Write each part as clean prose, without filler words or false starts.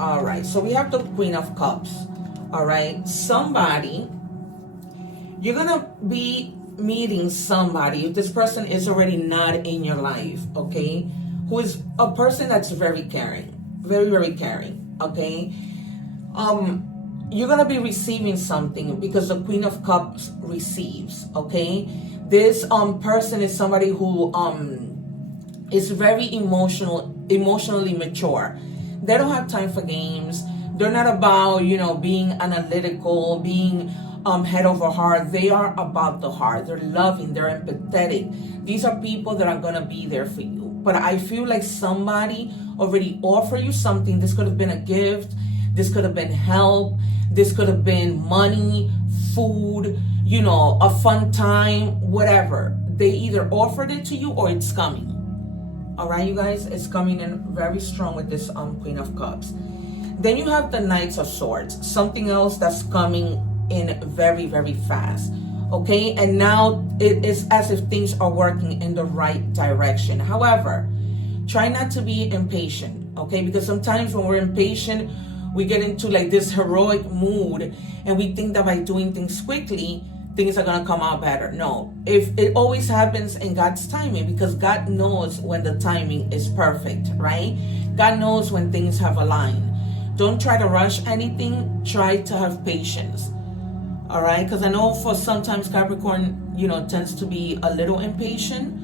All right, so we have the Queen of Cups. All right, somebody, you're gonna be meeting somebody, if this person is already not in your life, okay, who is a person that's very caring, very, very caring, okay. You're gonna be receiving something because the Queen of Cups receives, okay. This person is somebody who is very emotionally mature. They don't have time for games. They're not about, being analytical, being head over heart. They are about the heart. They're loving, they're empathetic. These are people that are gonna be there for you. But I feel like somebody already offered you something. This could have been a gift, this could have been help, this could have been money, food, a fun time, whatever. They either offered it to you or it's coming. All right, you guys, it's coming in very strong with this Queen of Cups. Then you have the Knights of Swords, something else that's coming in very, very fast. Okay, and now it is as if things are working in the right direction. However, try not to be impatient, okay? Because sometimes when we're impatient, we get into like this heroic mood and we think that by doing things quickly, things are gonna come out better. No, if it always happens in God's timing, because God knows when the timing is perfect, right? God knows when things have aligned. Don't try to rush anything. Try to have patience. All right, because I know for sometimes Capricorn, tends to be a little impatient,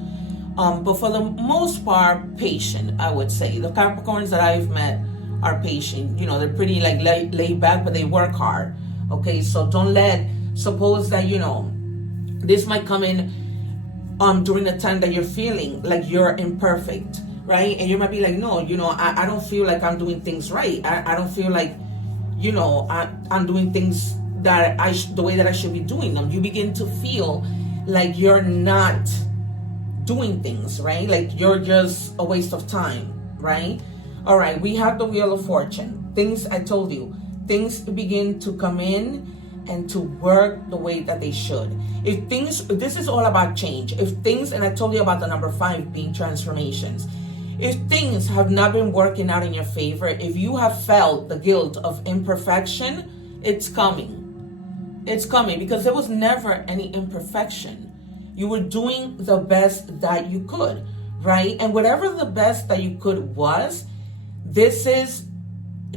but for the most part, patient. I would say the Capricorns that I've met are patient. They're pretty like laid back, but they work hard. Okay, so don't suppose that this might come in during the time that you're feeling like you're imperfect, right? And you might be like, no, I don't feel like I'm doing things right. I don't feel like I'm doing things that the way that I should be doing them. You begin to feel like you're not doing things right, like you're just a waste of time, right? All right, we have the Wheel of Fortune. Things, I told you, things begin to come in and to work the way that they should. This is all about change. If things, and I told you about the number 5 being transformations. If things have not been working out in your favor, if you have felt the guilt of imperfection, it's coming. It's coming because there was never any imperfection. You were doing the best that you could, right? And whatever the best that you could was, this is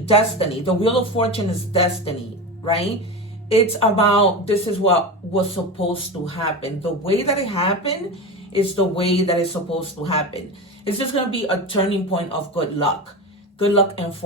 destiny. The Wheel of Fortune is destiny, right? It's about, this is what was supposed to happen. The way that it happened is the way that it's supposed to happen. It's just going to be a turning point of good luck and fortune.